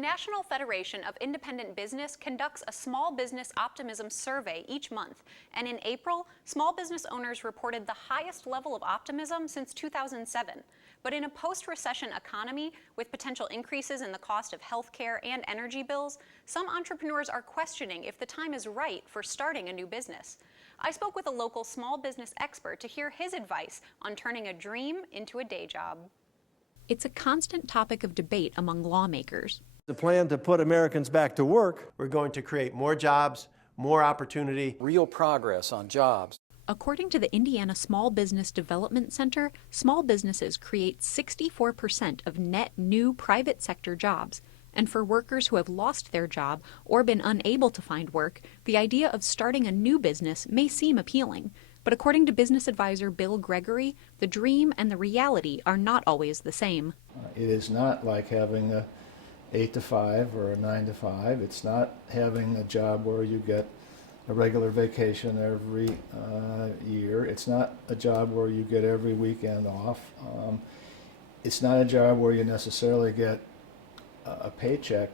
The National Federation of Independent Business conducts a small business optimism survey each month, and in April, small business owners reported the highest level of optimism since 2007. But in a post-recession economy, with potential increases in the cost of healthcare and energy bills, some entrepreneurs are questioning if the time is right for starting a new business. I spoke with a local small business expert to hear his advice on turning a dream into a day job. It's a constant topic of debate among lawmakers. The plan to put Americans back to work. We're going to create more jobs, more opportunity. Real progress on jobs. According to the Indiana Small Business Development Center, small businesses create 64% of net new private sector jobs. And for workers who have lost their job or been unable to find work, the idea of starting a new business may seem appealing. But according to business advisor Bill Gregory, the dream and the reality are not always the same. It is not like having a 8 to 5 or a 9 to 5. It's not having a job where you get a regular vacation every year. It's not a job where you get every weekend off. It's not a job where you necessarily get a paycheck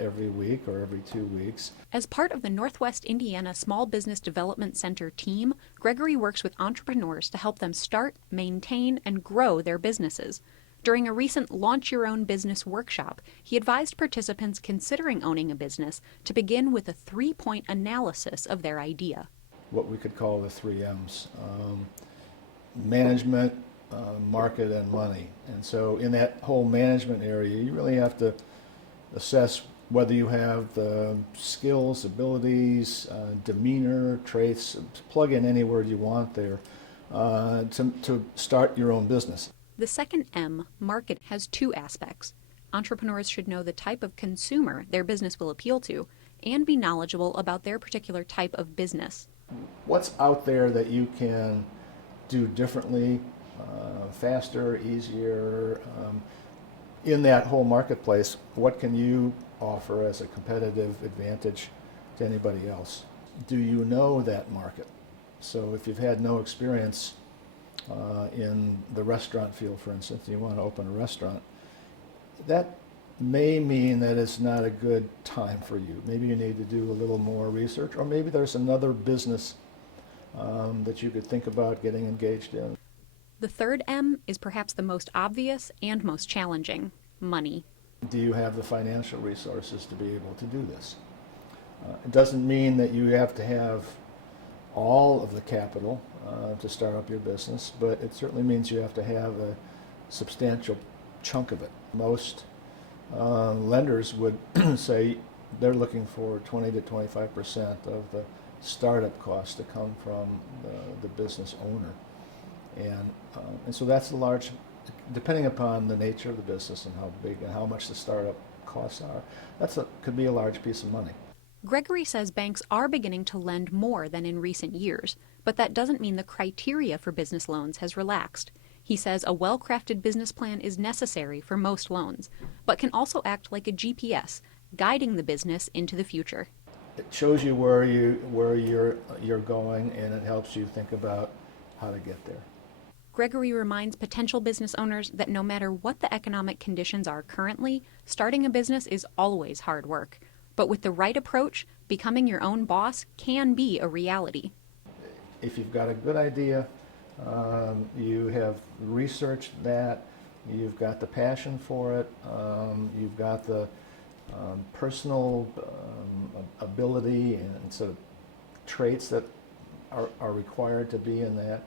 every week or every 2 weeks. As part of the Northwest Indiana Small Business Development Center team, Gregory works with entrepreneurs to help them start, maintain, and grow their businesses. During a recent Launch Your Own Business workshop, he advised participants considering owning a business to begin with a 3-point analysis of their idea. What we could call the 3 M's. Management, market, and money. And so in that whole management area, you really have to assess whether you have the skills, abilities, demeanor, traits, plug in any word you want there to start your own business. The second M, market, has 2 aspects. Entrepreneurs should know the type of consumer their business will appeal to and be knowledgeable about their particular type of business. What's out there that you can do differently, faster, easier? In that whole marketplace, what can you offer as a competitive advantage to anybody else? Do you know that market? So if you've had no experience in the restaurant field, for instance, and you want to open a restaurant, that may mean that it's not a good time for you. Maybe you need to do a little more research, or maybe there's another business that you could think about getting engaged in. The third M is perhaps the most obvious and most challenging: money. Do you have the financial resources to be able to do this? It doesn't mean that you have to have all of the capital to start up your business, but it certainly means you have to have a substantial chunk of it. Most lenders would say they're looking for 20 to 25% of the startup costs to come from the business owner. And so that's a large, depending upon the nature of the business and how big and how much the startup costs are, could be a large piece of money. Gregory says banks are beginning to lend more than in recent years, but that doesn't mean the criteria for business loans has relaxed. He says a well-crafted business plan is necessary for most loans, but can also act like a GPS, guiding the business into the future. It shows you where you're going, and it helps you think about how to get there. Gregory reminds potential business owners that no matter what the economic conditions are currently, starting a business is always hard work. But with the right approach, becoming your own boss can be a reality. If you've got a good idea, you have researched that, you've got the passion for it, you've got the personal ability and sort of traits that are required to be in that,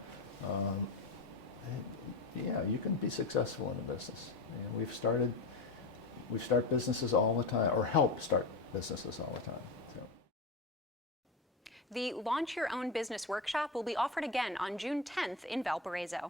yeah, you can be successful in a business. And we start businesses all the time, or help start businesses all the time. So. The Launch Your Own Business workshop will be offered again on June 10th in Valparaiso.